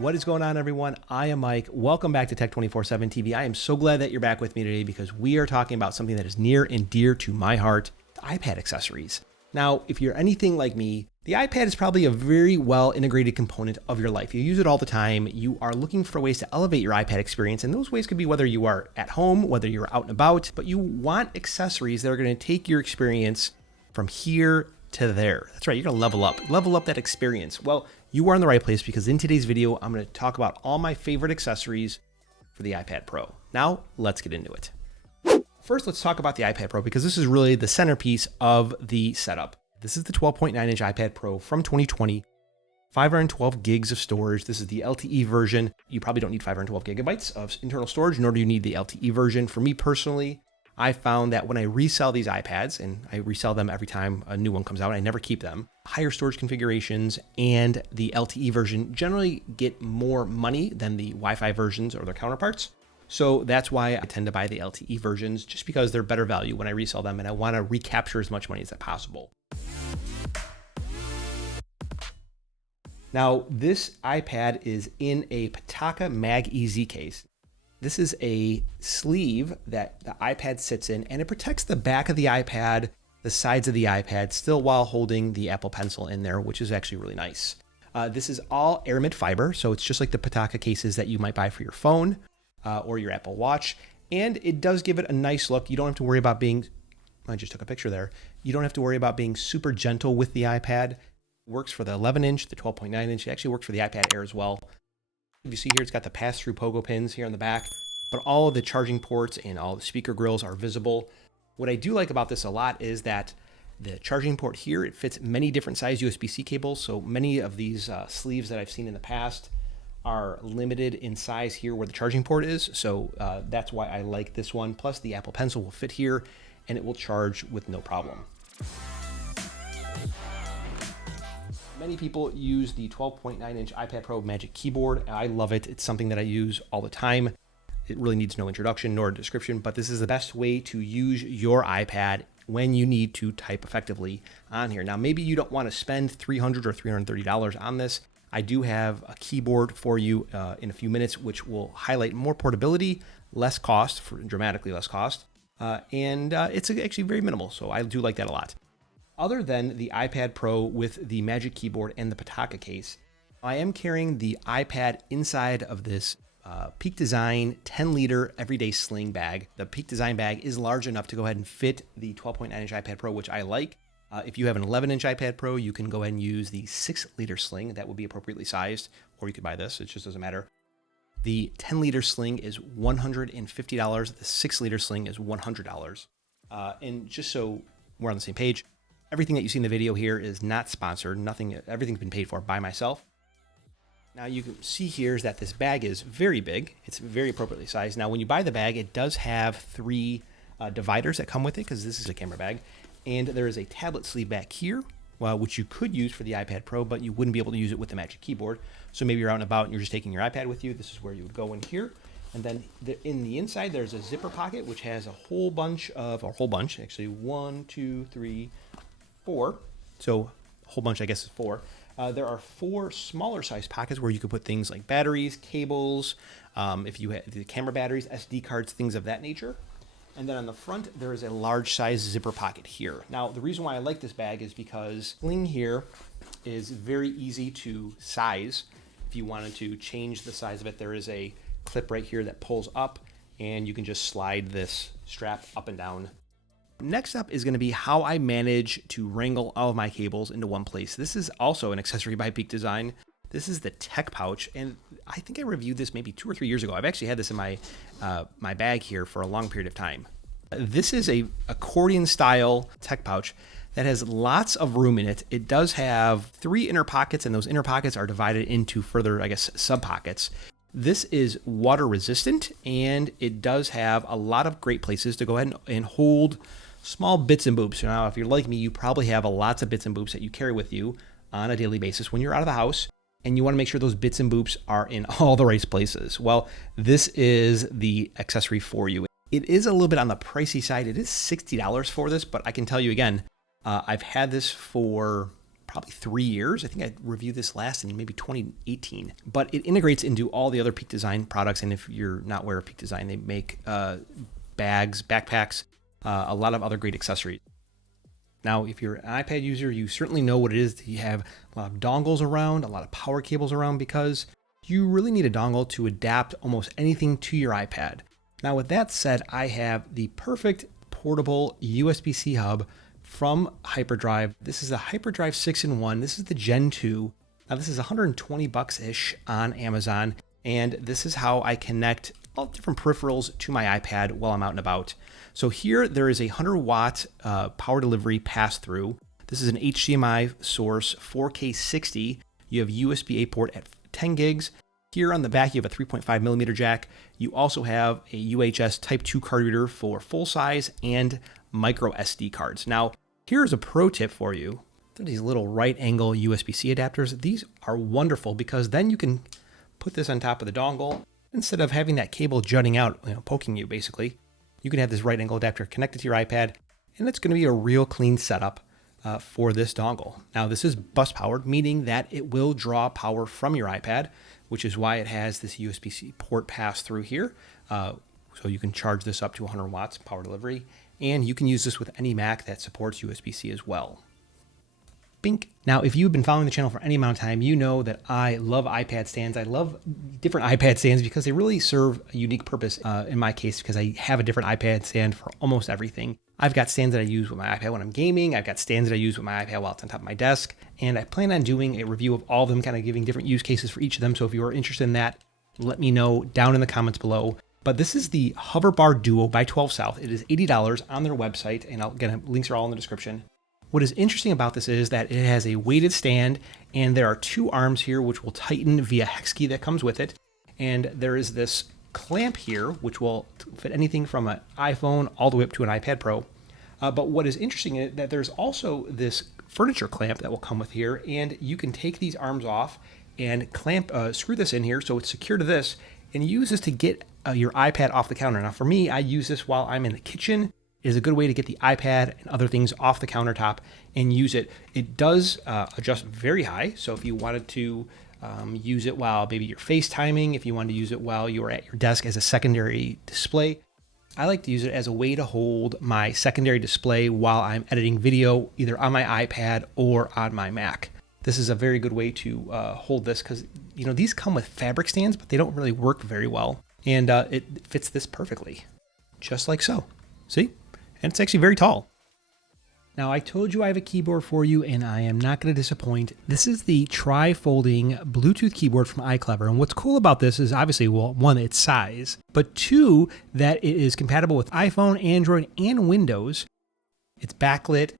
What is going on, everyone? I am Mike. Welcome back to Tech 24/7 TV. I am so glad that you're back with me today because we are talking about something that is near and dear to my heart, iPad accessories. Now, if you're anything like me, the iPad is probably a very well integrated component of your life. You use it all the time. You are looking for ways to elevate your iPad experience, and those ways could be whether you are at home, whether you're out and about, but you want accessories that are going to take your experience from here to there. That's right, you're going to level up that experience. Well, you are in the right place because in today's video, I'm going to talk about all my favorite accessories for the iPad Pro. Now, let's get into it. First, let's talk about the iPad Pro because this is really the centerpiece of the setup. This is the 12.9-inch iPad Pro from 2020, 512 gigs of storage. This is the LTE version. You probably don't need 512 gigabytes of internal storage, nor do you need the LTE version. For me personally, I found that when I resell these iPads, and I resell them every time a new one comes out, I never keep them, higher storage configurations and the LTE version generally get more money than the Wi-Fi versions or their counterparts. So that's why I tend to buy the LTE versions, just because they're better value when I resell them and I want to recapture as much money as possible. Now, this iPad is in a Pitaka MagEZ case. This is a sleeve that the iPad sits in, and it protects the back of the iPad, the sides of the iPad, still while holding the Apple Pencil in there, which is actually really nice. This is all aramid fiber, so it's just like the Pitaka cases that you might buy for your phone or your Apple Watch, and it does give it a nice look. You don't have to worry about being, I just took a picture there. You don't have to worry about being super gentle with the iPad. It works for the 11-inch, the 12.9-inch. It actually works for the iPad Air as well. You see here, it's got the pass-through pogo pins here on the back, but all of the charging ports and all the speaker grills are visible. What I do like about this a lot is that the charging port here, it fits many different size USB-C cables. So many of these sleeves that I've seen in the past are limited in size here where the charging port is. So that's why I like this one. Plus the Apple Pencil will fit here and it will charge with no problem. Many people use the 12.9-inch iPad Pro Magic Keyboard. I love it. It's something that I use all the time. It really needs no introduction nor description, but this is the best way to use your iPad when you need to type effectively on here. Now, maybe you don't want to spend $300 or $330 on this. I do have a keyboard for you in a few minutes, which will highlight more portability, less cost, for dramatically less cost, and it's actually very minimal, so I do like that a lot. Other than the iPad Pro with the Magic Keyboard and the Pitaka case, I am carrying the iPad inside of this Peak Design 10-liter everyday sling bag. The Peak Design bag is large enough to go ahead and fit the 12.9-inch iPad Pro, which I like. If you have an 11-inch iPad Pro, you can go ahead and use the 6-liter sling. That would be appropriately sized, or you could buy this. It just doesn't matter. The 10-liter sling is $150. The 6-liter sling is $100. And just so we're on the same page, everything that you see in the video here is not sponsored. Everything's been paid for by myself. Now you can see here is that this bag is very big. It's very appropriately sized. Now when you buy the bag, it does have 3 dividers that come with it because this is a camera bag. And there is a tablet sleeve back here, which you could use for the iPad Pro, but you wouldn't be able to use it with the Magic Keyboard. So maybe you're out and about and you're just taking your iPad with you. This is where you would go in here. And then in the inside, there's a zipper pocket, which has actually 1, 2, 3, 4. So a whole bunch, I guess, is 4. There are 4 smaller size pockets where you could put things like batteries, cables, if you have the camera batteries, SD cards, things of that nature. And then on the front, there is a large size zipper pocket here. Now, the reason why I like this bag is because Sling here is very easy to size. If you wanted to change the size of it, there is a clip right here that pulls up and you can just slide this strap up and down. Next up is going to be how I manage to wrangle all of my cables into one place. This is also an accessory by Peak Design. This is the tech pouch, and I think I reviewed this maybe 2 or 3 years ago. I've actually had this in my my bag here for a long period of time. This is a accordion style tech pouch that has lots of room in it. It does have 3 inner pockets, and those inner pockets are divided into further, I guess, sub pockets. This is water resistant, and it does have a lot of great places to go ahead and hold small bits and boops. Now, if you're like me, you probably have lots of bits and boops that you carry with you on a daily basis when you're out of the house, and you want to make sure those bits and boops are in all the right places. Well, this is the accessory for you. It is a little bit on the pricey side. It is $60 for this, but I can tell you again, I've had this for probably 3 years. I think I reviewed this last in maybe 2018. But it integrates into all the other Peak Design products. And if you're not aware of Peak Design, they make bags, backpacks, a lot of other great accessories. Now, if you're an iPad user, you certainly know what it is. You have a lot of dongles around, a lot of power cables around, because you really need a dongle to adapt almost anything to your iPad. Now, with that said, I have the perfect portable USB-C hub from HyperDrive. This is a HyperDrive 6-in-1. This is the Gen 2. Now, this is $120-ish on Amazon, and this is how I connect all different peripherals to my iPad while I'm out and about. So here there is a 100-watt power delivery pass-through. This is an HDMI source, 4K 60. You have USB-A port at 10 gigs. Here on the back, you have a 3.5 millimeter jack. You also have a UHS Type 2 card reader for full size and micro SD cards. Now, here's a pro tip for you. These little right angle USB-C adapters. These are wonderful because then you can put this on top of the dongle instead of having that cable jutting out, poking you basically. You can have this right angle adapter connected to your iPad, and it's going to be a real clean setup for this dongle. Now, this is bus powered, meaning that it will draw power from your iPad, which is why it has this USB-C port pass through here. So you can charge this up to 100 watts power delivery, and you can use this with any Mac that supports USB-C as well. Bink. Now, if you've been following the channel for any amount of time, you know that I love iPad stands. I love different iPad stands because they really serve a unique purpose in my case, because I have a different iPad stand for almost everything. I've got stands that I use with my iPad when I'm gaming. I've got stands that I use with my iPad while it's on top of my desk. And I plan on doing a review of all of them, kind of giving different use cases for each of them. So if you're interested in that, let me know down in the comments below. But this is the HoverBar Duo by 12 South. It is $80 on their website, and again, links are all in the description. What is interesting about this is that it has a weighted stand, and there are 2 arms here which will tighten via hex key that comes with it. And there is this clamp here which will fit anything from an iPhone all the way up to an iPad Pro. But what is interesting is that there's also this furniture clamp that will come with here, and you can take these arms off and screw this in here so it's secure to this, and use this to get your iPad off the counter. Now, for me, I use this while I'm in the kitchen. It is a good way to get the iPad and other things off the countertop and use it. It does adjust very high, so if you wanted to use it while maybe you're FaceTiming, if you wanted to use it while you're at your desk as a secondary display, I like to use it as a way to hold my secondary display while I'm editing video, either on my iPad or on my Mac. This is a very good way to hold this because, these come with fabric stands, but they don't really work very well. And it fits this perfectly, just like so. See? And it's actually very tall. Now, I told you I have a keyboard for you, and I am not going to disappoint. This is the tri-folding Bluetooth keyboard from iClever. And what's cool about this is obviously, well, 1, its size, but 2, that it is compatible with iPhone, Android, and Windows. It's backlit.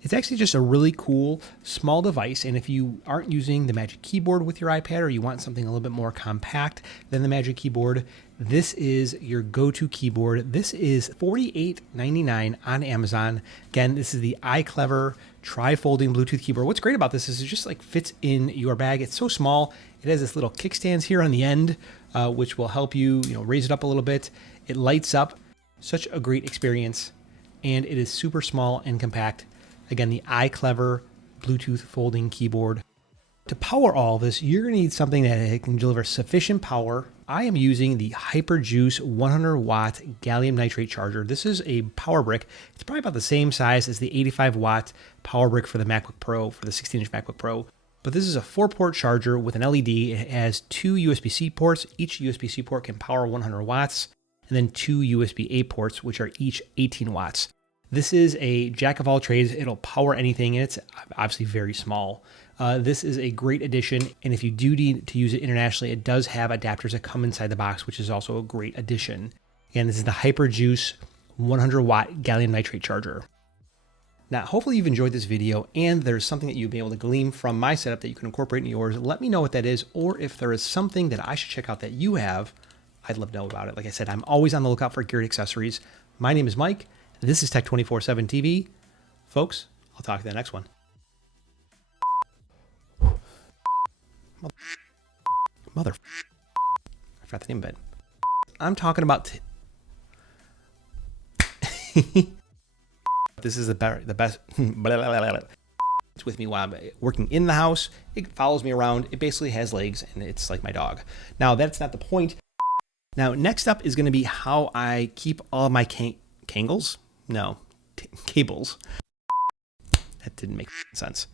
It's actually just a really cool small device, and if you aren't using the Magic Keyboard with your iPad, or you want something a little bit more compact than the Magic Keyboard, this is your go-to keyboard. This is $48.99 on Amazon. Again, this is the iClever tri-folding Bluetooth keyboard. What's great about this is it just fits in your bag. It's so small. It has this little kickstands here on the end, which will help you, raise it up a little bit. It lights up. Such a great experience, and it is super small and compact. Again, the iClever Bluetooth folding keyboard. To power all this, you're going to need something that can deliver sufficient power. I am using the HyperJuice 100 watt gallium nitrate charger. This is a power brick. It's probably about the same size as the 85 watt power brick for the MacBook Pro, for the 16-inch MacBook Pro. But this is a 4-port charger with an LED. It has 2 USB-C ports. Each USB-C port can power 100 watts, and then 2 USB-A ports, which are each 18 watts. This is a jack of all trades. It'll power anything, and it's obviously very small. This is a great addition, and if you do need to use it internationally, it does have adapters that come inside the box, which is also a great addition. And this is the HyperJuice 100 watt gallium nitrate charger. Now, hopefully you've enjoyed this video, and there's something that you'll be able to glean from my setup that you can incorporate in yours. Let me know what that is, or if there is something that I should check out that you have, I'd love to know about it. Like I said, I'm always on the lookout for geared accessories. My name is Mike. This is Tech 24/7 TV. Folks, I'll talk to you in the next one. Mother. I forgot the name of it. I'm talking about... This is the best... It's with me while I'm working in the house. It follows me around. It basically has legs, and it's like my dog. Now, that's not the point. Now, next up is going to be how I keep all my cables. That didn't make sense.